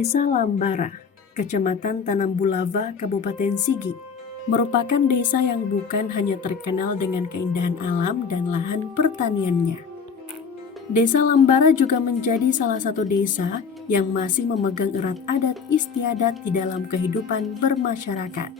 Desa Lambara, Kecamatan Tanambulava, Kabupaten Sigi, merupakan desa yang bukan hanya terkenal dengan keindahan alam dan lahan pertaniannya. Desa Lambara juga menjadi salah satu desa yang masih memegang erat adat istiadat di dalam kehidupan bermasyarakat.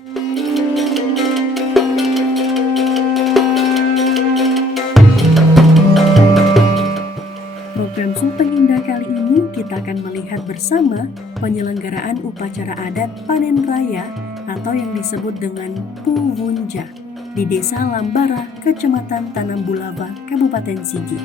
Program Supeng Indah kali ini kita akan melihat bersama penyelenggaraan upacara adat panen raya atau yang disebut dengan Puvunja di Desa Lambara, Kecamatan Tanambulava, Kabupaten Sigi.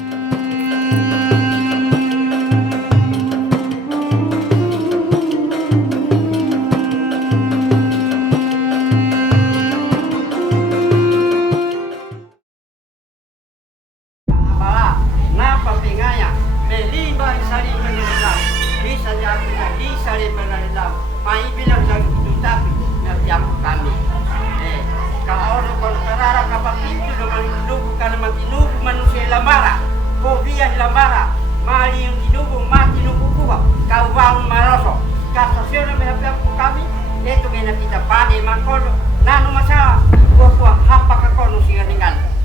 Lambara, mari yung dinubong, mati nububuha, kawang maroso. Kasasyon na may hapiang po kami, ito may nakita pade, mangkolo, nano masala, kukuha, hapak ako nung singaningan.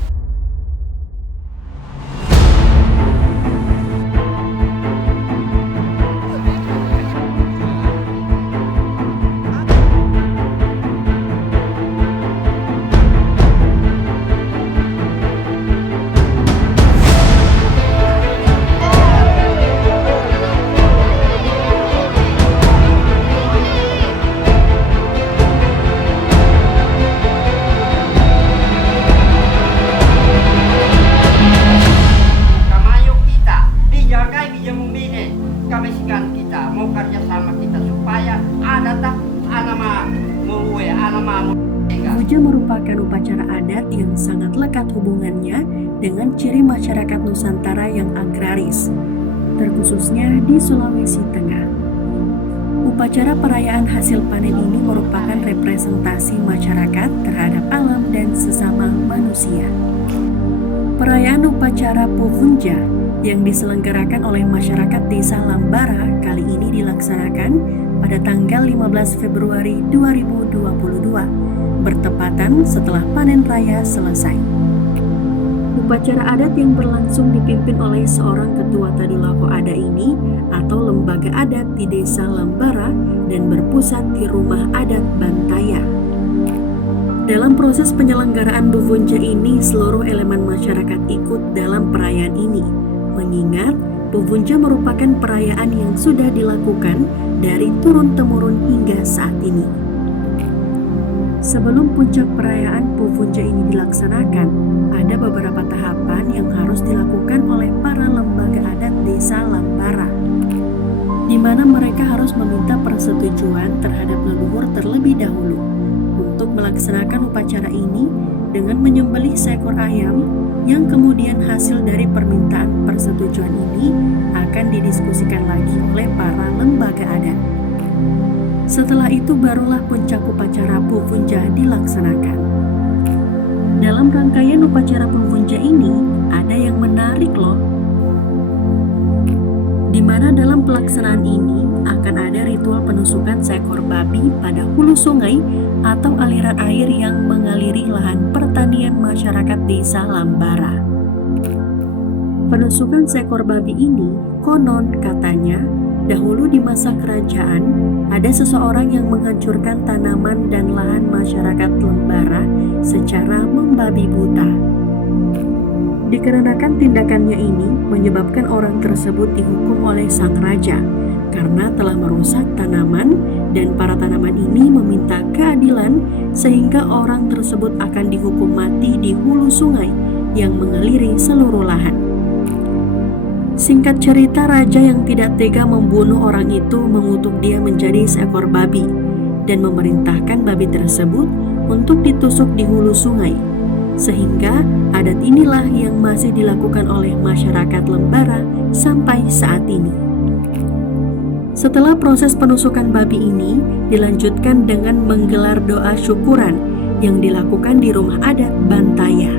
Puvunja merupakan upacara adat yang sangat lekat hubungannya dengan ciri masyarakat Nusantara yang agraris, terkhususnya di Sulawesi Tengah. Upacara perayaan hasil panen ini merupakan representasi masyarakat terhadap alam dan sesama manusia. Perayaan upacara Puvunja yang diselenggarakan oleh masyarakat Desa Lambara kali ini dilaksanakan pada tanggal 15 Februari 2022, bertepatan setelah panen raya selesai. Upacara adat yang berlangsung dipimpin oleh seorang ketua Tadulako Ada ini atau lembaga adat di Desa Lambara dan berpusat di Rumah Adat Bantaya. Dalam proses penyelenggaraan Puvunja ini, seluruh elemen masyarakat ikut dalam perayaan ini, mengingat Puvunja merupakan perayaan yang sudah dilakukan dari turun-temurun hingga saat ini. Sebelum puncak perayaan Puvunja ini dilaksanakan, ada beberapa tahapan yang harus dilakukan oleh para lembaga adat Desa Lambara, di mana mereka harus meminta persetujuan terhadap leluhur terlebih dahulu untuk melaksanakan upacara ini dengan menyembelih seekor ayam yang kemudian hasil dari permintaan persetujuan ini akan didiskusikan lagi oleh para lembaga adat. Setelah itu barulah puncak upacara Puvunja dilaksanakan. Dalam rangkaian upacara Puvunja ini ada yang menarik loh, di mana dalam pelaksanaan ini akan ada ritual penusukan seekor babi pada hulu sungai atau aliran air yang mengaliri lahan pertanian masyarakat Desa Lambara. Penusukan seekor babi ini konon katanya dahulu di masa kerajaan ada seseorang yang menghancurkan tanaman dan lahan masyarakat Lambara secara membabi buta. Dikarenakan tindakannya ini menyebabkan orang tersebut dihukum oleh sang raja karena telah merusak tanaman, dan para tanaman ini meminta keadilan sehingga orang tersebut akan dihukum mati di hulu sungai yang mengaliri seluruh lahan. Singkat cerita, raja yang tidak tega membunuh orang itu mengutuk dia menjadi seekor babi dan memerintahkan babi tersebut untuk ditusuk di hulu sungai. Sehingga adat inilah yang masih dilakukan oleh masyarakat Lambara sampai saat ini. Setelah proses penusukan babi ini dilanjutkan dengan menggelar doa syukuran yang dilakukan di Rumah Adat Bantaya.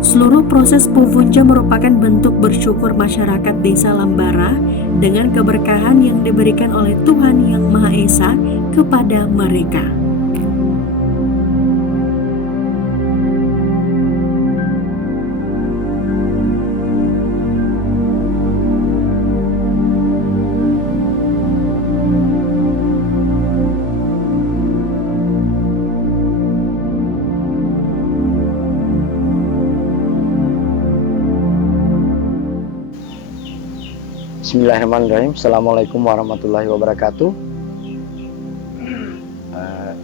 Seluruh proses Puvunja merupakan bentuk bersyukur masyarakat Desa Lambara dengan keberkahan yang diberikan oleh Tuhan Yang Maha Esa kepada mereka. Bismillahirrahmanirrahim. Assalamualaikum warahmatullahi wabarakatuh.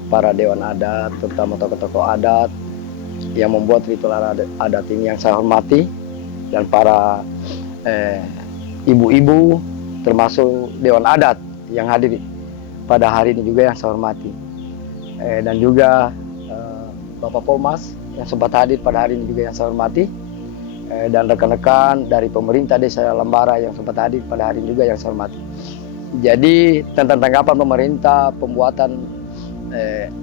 Para dewan adat, terutama tokoh-tokoh adat yang membuat ritual adat ini yang saya hormati, dan para ibu-ibu termasuk dewan adat yang hadir pada hari ini juga yang saya hormati, dan juga Bapak Polmas yang sempat hadir pada hari ini juga yang saya hormati, dan rekan-rekan dari pemerintah Desa Lambara yang sempat hadir pada hari ini juga yang saya hormati. Jadi tentang tanggapan pemerintah pembuatan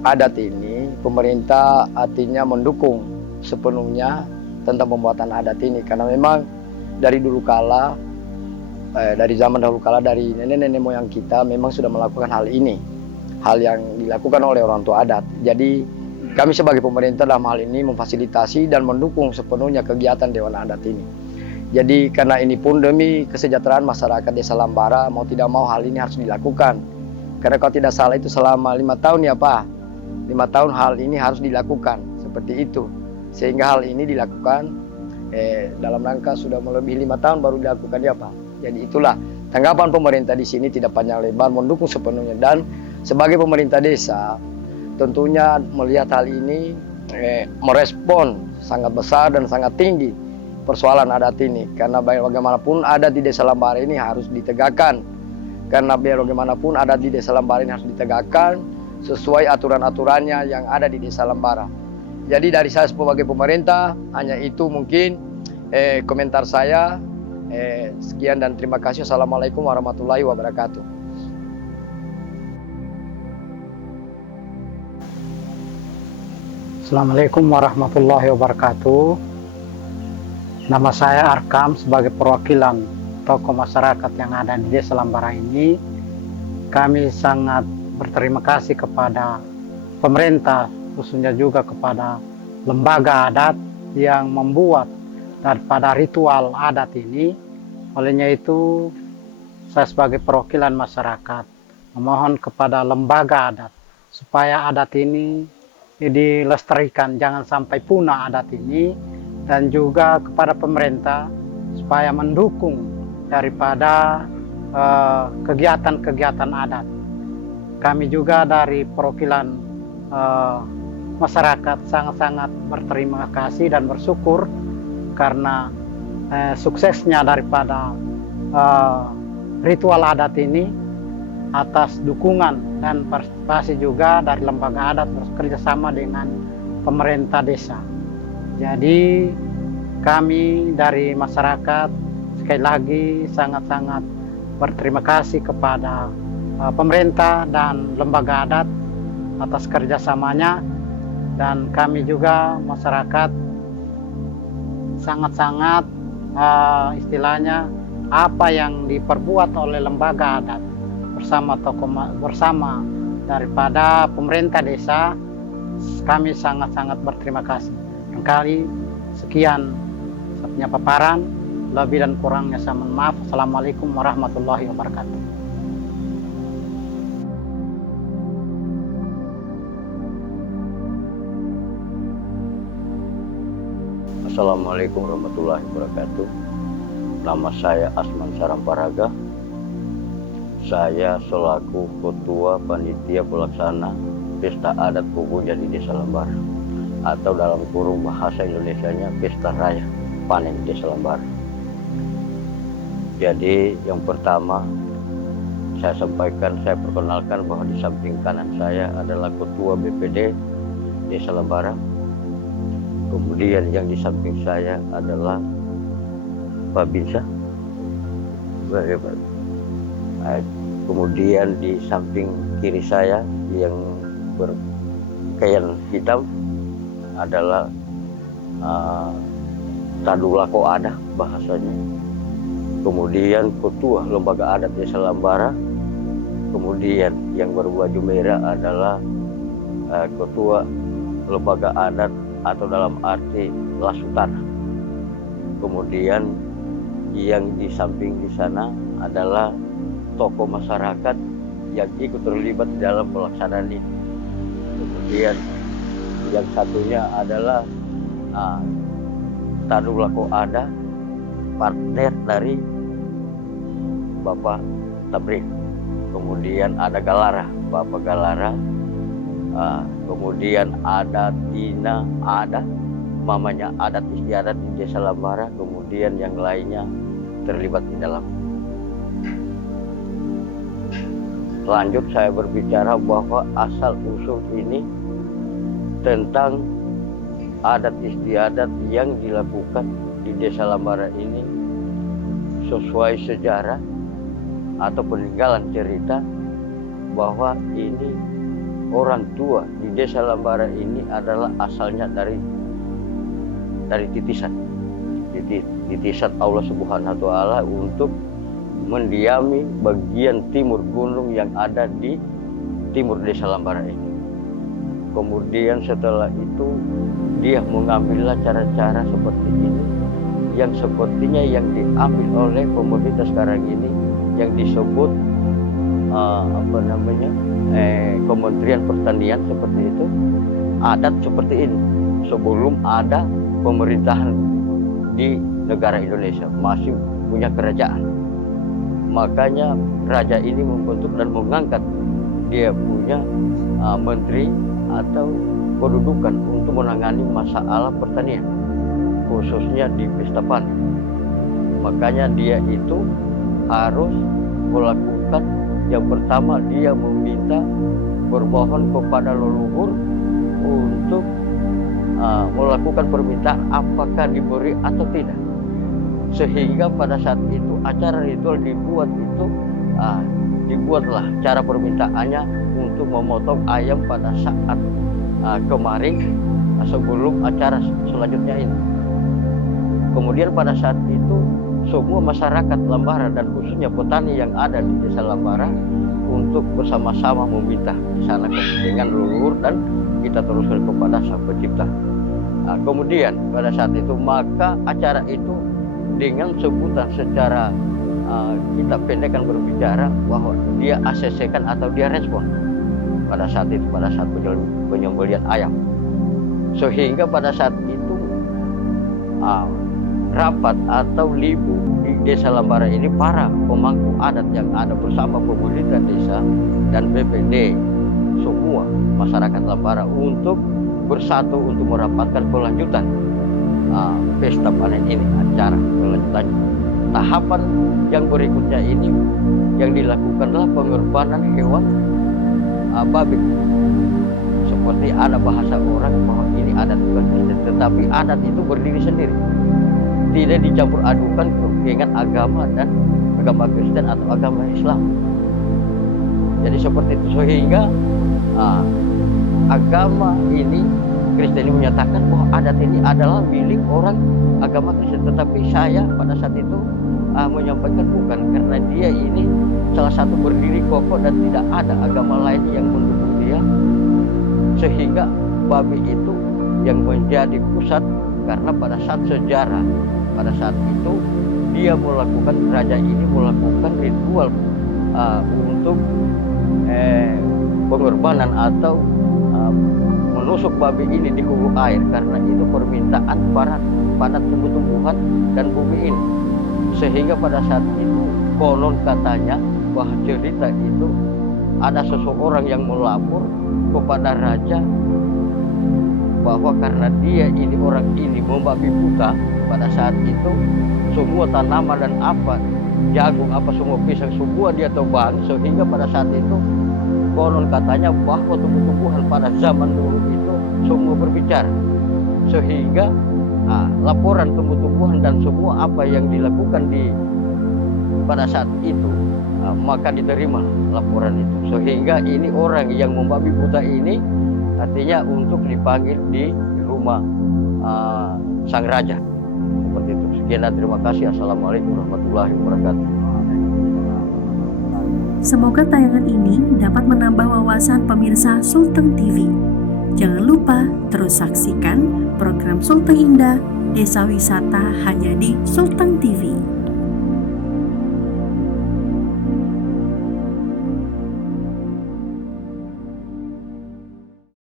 adat ini, pemerintah artinya mendukung sepenuhnya tentang pembuatan adat ini, karena memang dari dulu kala, dari zaman dahulu kala, dari nenek-nenek moyang kita memang sudah melakukan hal ini, hal yang dilakukan oleh orang tua adat. Jadi kami sebagai pemerintah dalam hal ini memfasilitasi dan mendukung sepenuhnya kegiatan Dewan Adat ini. Jadi karena ini pun demi kesejahteraan masyarakat Desa Lambara, mau tidak mau hal ini harus dilakukan. Karena kalau tidak salah itu selama 5 tahun ya Pak, 5 tahun hal ini harus dilakukan, seperti itu. Sehingga hal ini dilakukan dalam rangka sudah melebihi 5 tahun baru dilakukan ya Pak. Jadi itulah tanggapan pemerintah di sini, tidak panjang lebar, mendukung sepenuhnya. Dan sebagai pemerintah desa, tentunya melihat hal ini merespon sangat besar dan sangat tinggi persoalan adat ini, karena bagaimanapun adat di Desa Lambara ini harus ditegakkan, karena biar bagaimanapun adat di Desa Lambara ini harus ditegakkan sesuai aturan-aturannya yang ada di Desa Lambara. Jadi dari saya sebagai pemerintah hanya itu mungkin komentar saya. Sekian dan terima kasih. Assalamualaikum warahmatullahi wabarakatuh. Assalamualaikum warahmatullahi wabarakatuh. Nama saya Arkam sebagai perwakilan tokoh masyarakat yang ada di Desa Lambara ini. Kami sangat berterima kasih kepada pemerintah, khususnya juga kepada lembaga adat yang membuat daripada ritual adat ini. Olehnya itu, saya sebagai perwakilan masyarakat memohon kepada lembaga adat supaya adat ini dilestarikan, jangan sampai punah adat ini, dan juga kepada pemerintah supaya mendukung daripada kegiatan-kegiatan adat. Kami juga dari perwakilan masyarakat sangat-sangat berterima kasih dan bersyukur karena suksesnya daripada ritual adat ini atas dukungan dan partisipasi juga dari lembaga adat bekerja sama dengan pemerintah desa. Jadi kami dari masyarakat sekali lagi sangat-sangat berterima kasih kepada pemerintah dan lembaga adat atas kerjasamanya, dan kami juga masyarakat sangat-sangat istilahnya apa yang diperbuat oleh lembaga adat bersama daripada pemerintah desa, kami sangat-sangat berterima kasih. Kali sekian saya punya paparan, lebih dan kurangnya saya mohon maaf. Assalamualaikum warahmatullahi wabarakatuh. Assalamualaikum warahmatullahi wabarakatuh. Nama saya Asman Saramparaga. Saya selaku Ketua Panitia Pelaksana Pesta Adat Puvunja di Desa Lambara, atau dalam kurung bahasa Indonesianya Pesta Raya Panen Desa Lambara. Jadi yang pertama saya sampaikan, saya perkenalkan bahwa di samping kanan saya adalah Ketua BPD Desa Lambara. Kemudian yang di samping saya adalah Pak Binsa. Kemudian di samping kiri saya yang berpakaian hitam adalah Tadulako ada bahasanya. Kemudian ketua lembaga adat Desa Lambara. Kemudian yang berbaju merah adalah ketua lembaga adat atau dalam arti Lasutana. Kemudian yang di samping di sana adalah tokoh masyarakat yang ikut terlibat dalam pelaksanaan ini. Kemudian yang satunya adalah Tadulako ada partner dari Bapak Tabrik. Kemudian ada Galara, Bapak Galara. Kemudian ada Tina, ada mamanya adat istiadat di Desa Lambara. Kemudian yang lainnya terlibat di dalam. Lanjut saya berbicara bahwa asal usul ini tentang adat istiadat yang dilakukan di Desa Lambara ini sesuai sejarah atau peninggalan cerita bahwa ini orang tua di Desa Lambara ini adalah asalnya dari titisan Allah Subhanahu wa Ta'ala untuk mendiami bagian timur gunung yang ada di timur Desa Lambara ini. Kemudian setelah itu dia mengambillah cara-cara seperti ini yang sepertinya yang diambil oleh pemerintah sekarang ini yang disebut Kementerian Pertanian seperti itu. Adat seperti ini sebelum ada pemerintahan di negara Indonesia, masih punya kerajaan. Makanya raja ini membentuk dan mengangkat dia punya menteri atau kedudukan untuk menangani masalah pertanian, khususnya di pesta panen. Makanya dia itu harus melakukan yang pertama, dia meminta bermohon kepada leluhur untuk melakukan permintaan apakah diberi atau tidak. Sehingga pada saat itu acara ritual dibuat itu dibuatlah cara permintaannya untuk memotong ayam pada saat kemarin sebelum acara selanjutnya ini. Kemudian pada saat itu semua masyarakat Lambara dan khususnya petani yang ada di Desa Lambara untuk bersama-sama meminta di sana dengan leluhur dan kita teruskan kepada Sang Pencipta. Kemudian pada saat itu maka acara itu dengan sebutan secara kita pendekkan berbicara bahwa dia ACC-kan atau dia respon pada saat itu, pada saat penyembelihan ayam. Sehingga pada saat itu rapat atau libu di Desa Lambara ini para pemangku adat yang ada bersama pemerintah desa dan BPD semua masyarakat Lambara untuk bersatu untuk merapatkan kelanjutan pesta panen ini, acara kelanjutannya. Tahapan yang berikutnya ini yang dilakukanlah pengorbanan hewan babi. Seperti ada bahasa orang bahwa ini adat bukan Kristen, tetapi adat itu berdiri sendiri, tidak dicampur adukan dengan agama dan agama Kristen atau agama Islam. Jadi seperti itu, sehingga agama ini Kristen ini menyatakan bahwa adat ini adalah milik orang agama Kristen, tetapi saya pada saat itu menyampaikan bukan, karena dia ini salah satu berdiri kokoh dan tidak ada agama lain yang mendukung dia, sehingga babi itu yang menjadi pusat. Karena pada saat sejarah, pada saat itu dia melakukan, raja ini melakukan ritual untuk pengorbanan atau menusuk babi ini di hulu air, karena itu permintaan pada tumbuh-tumbuhan dan bumi ini. Sehingga pada saat itu konon katanya bahwa cerita itu ada seseorang yang melapor kepada raja bahwa karena dia ini orang ini membabi buta, pada saat itu semua tanaman dan apa jagung apa semua pisang semua dia tebang, sehingga pada saat itu konon katanya bahwa tumbuh-tumbuhan pada zaman dulu itu semua berbicara, sehingga laporan tumbuh-tumbuhan dan semua apa yang dilakukan pada saat itu maka diterima laporan itu, sehingga ini orang yang membabi buta ini artinya untuk dipanggil di rumah sang raja. Seperti itu. Sekian dan terima kasih. Assalamualaikum warahmatullahi wabarakatuh. Semoga tayangan ini dapat menambah wawasan pemirsa Sulteng TV. Jangan lupa terus saksikan program Sulteng Indah, Desa Wisata hanya di Sulteng TV.